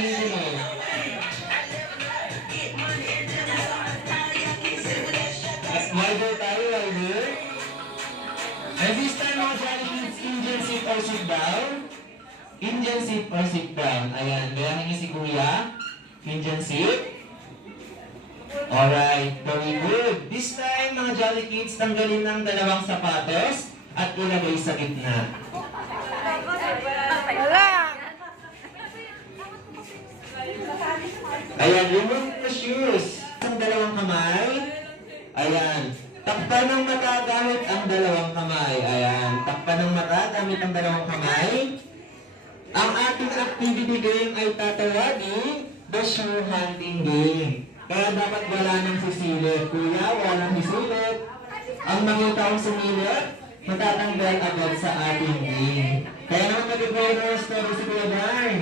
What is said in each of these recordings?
sabihin mo. Rider tayo, rider. And this time mga Jollibee, Indian seat or sit down? Indian seat or sit down? Ayan, gayahin niyo si Kuya. Indian seat. Alright, very good. This time mga Jolly Kids, tanggalin ng dalawang sapatos at ilagay sa gitna. Ayan, remove the shoes. Ang dalawang kamay. Ayan. Takpan ng mata gamit ang dalawang kamay. Ayan. Takpan ng mata gamit ang dalawang kamay. Ang ating activity game ay tatawagin the shoe hunting game. Kaya dapat wala nang sisilip. Kuya, walang sisilip. Ang makita kong sumilip, matatanggal agad sa ating game. Kaya naman mag-go story si Kuya Darn.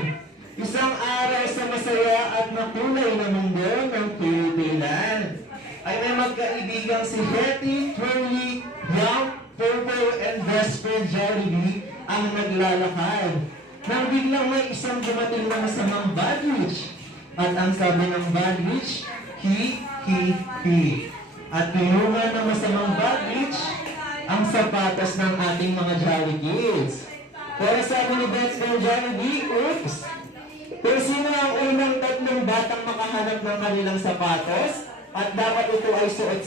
Isang araw sa masaya at makulay na mundo ng Pilipinas ay may magkaibigang si Hetty, Twirly, Young, Purple, and Best Friend Jollibee ang naglalakad. Nang biglang may isang dumating na masamang baggage. At ang sabi ng baggage, he. At tinungan ng masamang baggage ang sapatos ng ating mga Jolly Kids. Pero sabi ni Best Friend Jollibee, oops! Kung sino ang unang tatlong batang makahanap ng kanilang sapatos at dapat ito ay suot sa